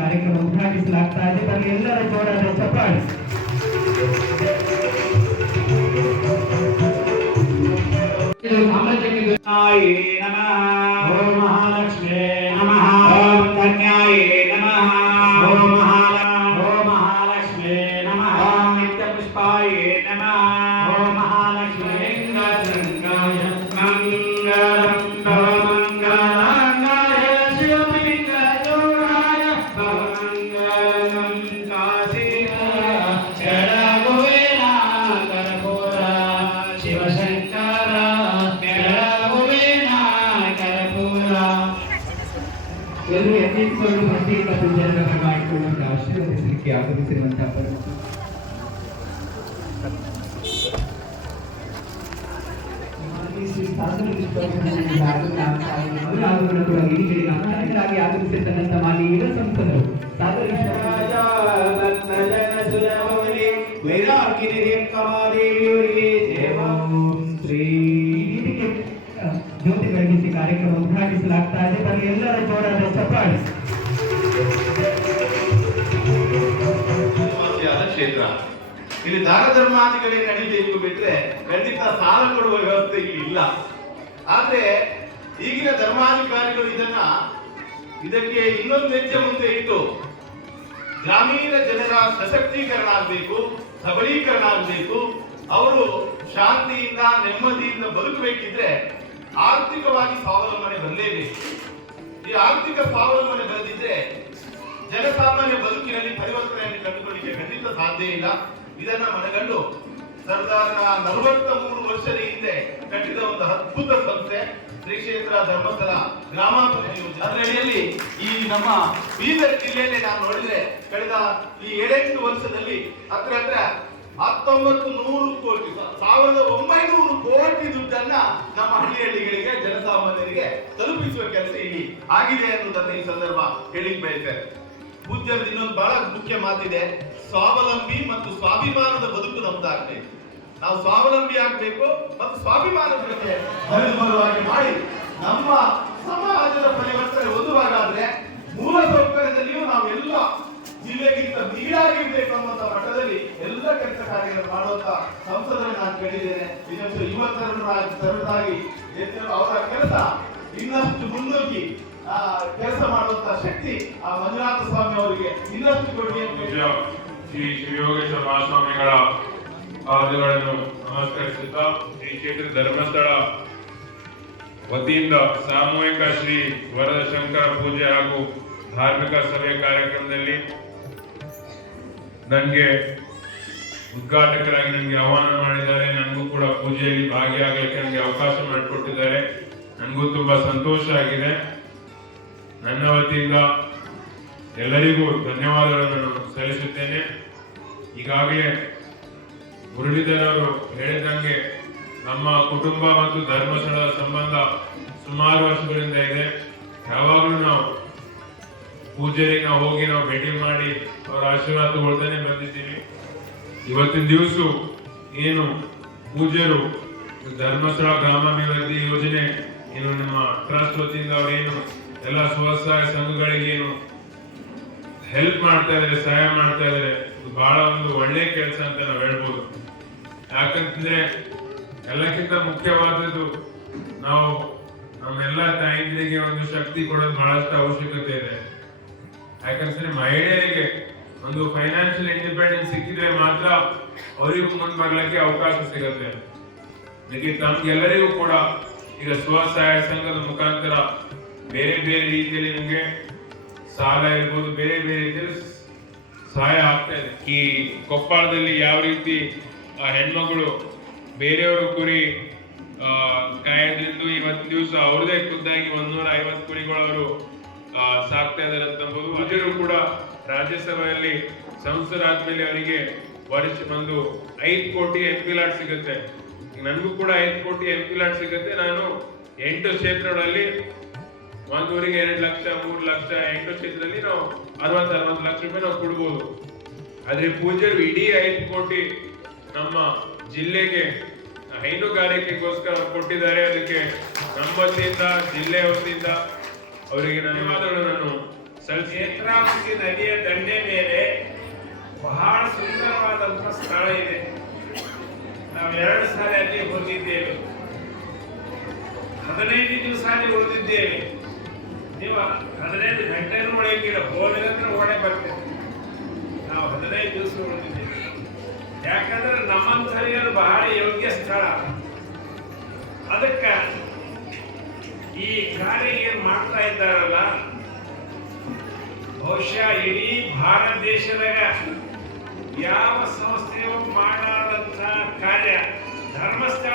ಕಾರ್ಯಕ್ರಮ ಉದ್ಘಾಟಿಸಲಾಗ್ತಾ ಇದೆ. ಬನ್ನಿ ಎಲ್ಲರ ಜೋರಾದ ಚಪ್ಪಾಳೆ. ನಮಃ ಓಂ ಮಹಾಲಕ್ಷ್ಮೇ ನಮಃ ಓಂ ಕನ್ಯಾಯೇ ನಮಃ ಓಂ ಮಹಾಲಕ್ಷ್ಮೇ ನಮಃ ಓಂ ನಿತ್ಯಪುಷ್ಪಾಯೇ ನಮಃ ಓಂ ಮಹಾಲಕ್ಷ್ಮೇ ಗಂಗಾಧರಂಗಾಯ ಮಂಗಳಂ ಭವಮಂಗಲಾಂಗಾಯ ಶಿವಲಿಂಗಜೋಡಾಯ ಭವಮಂಗಲಂ ಕಾಶೀಪುರ ಕೆಳಗುವೆನ ಕರ್ಪೂರ ಶಿವಶಂಕರ ಎಲ್ಲರೂ ಎನ್ನಿಸಿಕೊಂಡು ಭಕ್ತಿಯಿಂದ ಪೂಜೆಯನ್ನು ಮಾಡಿಕೊಳ್ಳುವಂತಹ ಆಶೀರ್ವದಿಸಲಿಕ್ಕೆ ಆಗಮಿಸಿರುವಂತಹ ಆಗಮಿಸಿರ್ತಕ್ಕಂಥ ಮಾಲಿ ಯುವ ಸಂಸದರು ಜ್ಯೋತಿ ಬೆಳಗಿಸಿ ಕಾರ್ಯಕ್ರಮ ಉದ್ಘಾಟಿಸಲಾಗ್ತಾ ಇದೆ. ಬನ್ನಿ ಎಲ್ಲರ ಜೋರಾದ ಚಪ್ಪಾಳೆ. ಕ್ಷೇತ್ರ ಇಲ್ಲಿ ದಾನ ಧರ್ಮಾದಿಗಳೇ ನಡೀಬೇಕು ಬಿಟ್ರೆ ಖಂಡಿತ ಸಾಲ ಕೊಡುವ ವ್ಯವಸ್ಥೆ ಇಲ್ಲಿ ಇಲ್ಲ. ಆದ್ರೆ ಈಗಿನ ಧರ್ಮಾಧಿಕಾರಿಗಳು ಇದಕ್ಕೆ ಇನ್ನೊಂದು ಹೆಜ್ಜೆ ಮುಂದೆ ಇಟ್ಟು ಗ್ರಾಮೀಣ ಜನರ ಸಶಕ್ತೀಕರಣ ಆಗಬೇಕು, ಸಬಲೀಕರಣ ಆಗಬೇಕು. ಅವರು ಶಾಂತಿಯಿಂದ ನೆಮ್ಮದಿಯಿಂದ ಬದುಕಬೇಕಿದ್ರೆ ಆರ್ಥಿಕವಾಗಿ ಸ್ವಾವಲಂಬನೆ ಬರಲೇಬೇಕು. ಈ ಆರ್ಥಿಕ ಸ್ವಾವಲಂಬನೆ ಬರದಿದ್ರೆ ಜನಸಾಮಾನ್ಯ ಬದುಕಿನಲ್ಲಿ ಪರಿವರ್ತನೆಯನ್ನು ಕಂಡುಕೊಳ್ಳಲಿಕ್ಕೆ ಖಂಡಿತ ಸಾಧ್ಯ ಇಲ್ಲ. ಇದನ್ನ ಮನಗಂಡು ಸರ್ದಾರ್ 43 ವರ್ಷದ ಹಿಂದೆ ಕಟ್ಟಿದ ಒಂದು ಅದ್ಭುತ ಸಂಸ್ಥೆ ಶ್ರೀ ಕ್ಷೇತ್ರ ಧರ್ಮಸ್ಥಳ ಗ್ರಾಮಾಭಿವೃದ್ಧಿ ಯೋಜನೆ. ಅದರಡಿಯಲ್ಲಿ ಈ ನಮ್ಮ ಬೀದರ್ ಜಿಲ್ಲೆಯಲ್ಲಿ ನಾನು ನೋಡಿದ್ರೆ ಕಳೆದ ಈ 7-8 ವರ್ಷದಲ್ಲಿ ಹತ್ರ 1900 ಕೋಟಿ 1900 ಕೋಟಿ ದುಡ್ಡನ್ನ ನಮ್ಮ ಹಳ್ಳಿಗಳಿಗೆ ಜನಸಾಮಾನ್ಯರಿಗೆ ತಲುಪಿಸುವ ಕೆಲಸ ಇಲ್ಲಿ ಆಗಿದೆ ಅನ್ನೋದನ್ನ ಈ ಸಂದರ್ಭ ಹೇಳಿಕ್ ಬಯಸ್ತೇನೆ. ಪೂಜ್ಯರದ ಇನ್ನೊಂದು ಬಹಳ ಮುಖ್ಯ ಮಾತಿದೆ, ಸ್ವಾವಲಂಬಿ ಮತ್ತು ಸ್ವಾಭಿಮಾನದ ಬದುಕು ನಮ್ದಾಗಬೇಕು. ನಾವು ಸ್ವಾವಲಂಬಿ ಆಗ್ಬೇಕು ಮತ್ತು ಸ್ವಾಭಿಮಾನದ ಜೊತೆ ಬರುವಾಗಿ ಮಾಡಿ ನಮ್ಮ ಸಮಾಜದ ಪರಿವರ್ತನೆ ಒಂದು ಭಾಗ ಆದ್ರೆ ಮೂಲ ಸೌಕರ್ಯದಲ್ಲಿಯೂ ನಾವೆಲ್ಲ ಜಿಲ್ಲೆಗಿಂತ ನೀಡಾಗಿರ್ಬೇಕು ಅನ್ನುವಂತ ಮಟ್ಟದಲ್ಲಿ ಎಲ್ಲ ಕೆಲಸ ಕಾರ್ಯಗಳನ್ನು ಮಾಡುವಂತ ಸಂಸದರನ್ನು ನಾನು ಕೇಳಿದ್ದೇನೆ. ಇದೊಂದು ಯುವ ತರುಣರಾಗಿ ಅವರ ಕೆಲಸ ಇನ್ನಷ್ಟು ಮುನ್ನೂಗಿ ಕೆಲಸ ಮಾಡುವಂತ ಶಕ್ತಿ ಆ ಮಂಜುನಾಥ ಸ್ವಾಮಿ ಅವರಿಗೆ ಇನ್ನಷ್ಟು ಕೊಡಿ ಅಂತ ಶ್ರೀ ಶಿವಯೋಗೇಶ್ವರ ಮಹಾಸ್ವಾಮಿಗಳ ಪಾದಗಳನ್ನು ನಮಸ್ಕರಿಸುತ್ತಾ ಶ್ರೀ ಕ್ಷೇತ್ರ ಧರ್ಮಸ್ಥಳ ವತಿಯಿಂದ ಸಾಮೂಹಿಕ ಶ್ರೀ ವರದ ಶಂಕರ ಪೂಜೆ ಹಾಗೂ ಧಾರ್ಮಿಕ ಸಭೆ ಕಾರ್ಯಕ್ರಮದಲ್ಲಿ ನನಗೆ ಉದ್ಘಾಟಕರಾಗಿ ನನಗೆ ಆಹ್ವಾನ ಮಾಡಿದ್ದಾರೆ. ನನಗೂ ಕೂಡ ಪೂಜೆಯಲ್ಲಿ ಭಾಗಿಯಾಗಲಿಕ್ಕೆ ನನಗೆ ಅವಕಾಶ ಮಾಡಿಕೊಟ್ಟಿದ್ದಾರೆ. ನನಗೂ ತುಂಬಾ ಸಂತೋಷ ಆಗಿದೆ. ನನ್ನ ವತಿಯಿಂದ ಎಲ್ಲರಿಗೂ ಧನ್ಯವಾದಗಳನ್ನು ಸಲ್ಲಿಸುತ್ತೇನೆ. ಈಗಾಗಲೇ ಮುರಳೀಧರ್ ಅವರು ಹೇಳಿದಂಗೆ ನಮ್ಮ ಕುಟುಂಬ ಮತ್ತು ಧರ್ಮಸ್ಥಳದ ಸಂಬಂಧ ಸುಮಾರು ವರ್ಷಗಳಿಂದ ಇದೆ. ಯಾವಾಗಲೂ ನಾವು ಪೂಜೆಗೆ ಹೋಗಿ ನಾವು ಭೇಟಿ ಮಾಡಿ ಅವರ ಆಶೀರ್ವಾದ ತಗೊಳ್ತಾನೆ ಬಂದಿದ್ದೀವಿ. ಇವತ್ತಿನ ದಿವಸ ಏನು ಪೂಜ್ಯರು ಧರ್ಮಸ್ಥಳ ಗ್ರಾಮಾಭಿವೃದ್ಧಿ ಯೋಜನೆ ಏನು ನಿಮ್ಮ ಟ್ರಸ್ಟ್ ವತಿಯಿಂದ ಅವರೇನು ಎಲ್ಲ ಸ್ವಸಹಾಯ ಸಂಘಗಳಿಗೆ ಏನು ಹೆಲ್ಪ್ ಮಾಡ್ತಾ ಇದ್ದಾರೆ, ಸಹಾಯ ಮಾಡ್ತಾ ಇದ್ದಾರೆ, ಇದು ಬಹಳ ಒಂದು ಒಳ್ಳೆ ಕೆಲಸ ಅಂತ ನಾವು ಹೇಳ್ಬೋದು. ಯಾಕಂತಂದ್ರೆ ಎಲ್ಲಕ್ಕಿಂತ ಮುಖ್ಯವಾದದ್ದು ನಾವು ನಮ್ಮೆಲ್ಲ ತಾಯಂದಿರಿಗೆ ಒಂದು ಶಕ್ತಿ ಕೊಡೋದು ಬಹಳಷ್ಟು ಅವಶ್ಯಕತೆ ಇದೆ. ಯಾಕಂತಂದ್ರೆ ಮಹಿಳೆಯರಿಗೆ ಒಂದು ಫೈನಾನ್ಷಿಯಲ್ ಇಂಡಿಪೆಂಡೆನ್ಸ್ ಸಿಕ್ಕಿದ್ರೆ ಮಾತ್ರ ಅವರಿಗೂ ಮುಂದೆ ಬರ್ಲಿಕ್ಕೆ ಅವಕಾಶ ಸಿಗುತ್ತೆ. ಅದಕ್ಕೆ ತಮ್ಗೆಲ್ಲರಿಗೂ ಕೂಡ ಈಗ ಸ್ವಸಹಾಯ ಸಂಘದ ಮುಖಾಂತರ ಬೇರೆ ಬೇರೆ ರೀತಿಯಲ್ಲಿ ನಿಮಗೆ ಸಾಲ ಇರ್ಬೋದು, ಬೇರೆ ಬೇರೆ ರೀತಿಯಲ್ಲಿ ಸಹಾಯ ಆಗ್ತಾ ಇದೆ. ಈ ಕೊಪ್ಪಳದಲ್ಲಿ ಯಾವ ರೀತಿ ಹೆಣ್ಮಗಳು ಬೇರೆಯವರು ಕುರಿ ಕಾಯೋದ್ರಿಂದ ಇವತ್ತಿನ ದಿವಸ ಅವ್ರದೇ ಖುದ್ದಾಗಿ 150 ಕುರಿಗಳವರು ಸಾಕ್ತಾ ಇದ್ದಾರೆ ಅಂತಂಬೋದು. ಅಜರು ಕೂಡ ರಾಜ್ಯಸಭೆಯಲ್ಲಿ ಸಂಸದರಾದ್ಮೇಲೆ ಅವರಿಗೆ ವರ್ಷ ಒಂದು 5 ಕೋಟಿ MP ಲಾಟ್ ಸಿಗುತ್ತೆ. ನನಗೂ ಕೂಡ 5 ಕೋಟಿ MP ಲಾಟ್ ಸಿಗುತ್ತೆ. ನಾನು 8 ಕ್ಷೇತ್ರಗಳಲ್ಲಿ ಒಂದೂರಿಗೆ 2 ಲಕ್ಷ 3 ಲಕ್ಷ 8 ಕ್ಷೇತ್ರದಲ್ಲಿ ನಾವು 60 ಲಕ್ಷ ರೂಪಾಯಿ ನಾವು ಕೊಡ್ಬೋದು. ಆದ್ರೆ ಪೂಜ್ಯರು ಇಡೀ 5 ಕೋಟಿ ನಮ್ಮ ಜಿಲ್ಲೆಗೆ ಹೈನುಗಾರಿಕೆಗೋಸ್ಕರ ಕೊಟ್ಟಿದ್ದಾರೆ. ಅದಕ್ಕೆ ನಮ್ಮ ವತಿಯಿಂದ ಜಿಲ್ಲೆ ವತಿಯಿಂದ ಅವರಿಗೆ ಧನ್ಯವಾದಗಳು ನಾನು ನೇತ್ರಾವತಿ ನದಿಯ ದಂಡೆ ಮೇಲೆ ಬಹಳ ಸುಂದರವಾದಂತಹ ಸ್ಥಳ ಇದೆ. ನಾವು 2 ಸಾರಿ ಅಲ್ಲಿ ಹೋಗಿದ್ದೇವೆ. 15 ದಿವಸ ಅಲ್ಲಿ ಉಳಿದಿದ್ದೇವೆ. ನೀವು 15 ಗಂಟೆನೂ ಒಳಗಿಲ್ಲ, ಹೋದ್ರೆ ಒಡೆ ಬರ್ತೇವೆ. ನಾವು 15 ದಿವಸ ಉಳಿದಿದ್ದೇವೆ. ಯಾಕಂದ್ರೆ ನಮ್ಮಂಥವ್ರಿಗೆ ಬಹಳ ಯೋಗ್ಯ ಸ್ಥಳ. ಅದಕ್ಕೆ ಈ ಕಾರ್ಯ ಏನ್ ಮಾಡ್ತಾ ಇದ್ದಾರಲ್ಲ, ಬಹುಶಃ ಇಡೀ ಭಾರತ ದೇಶದಾಗ ಯಾವ ಸಂಸ್ಥೆಯು ಮಾಡಾದಂತ ಕಾರ್ಯ ಧರ್ಮಸ್ಥಳ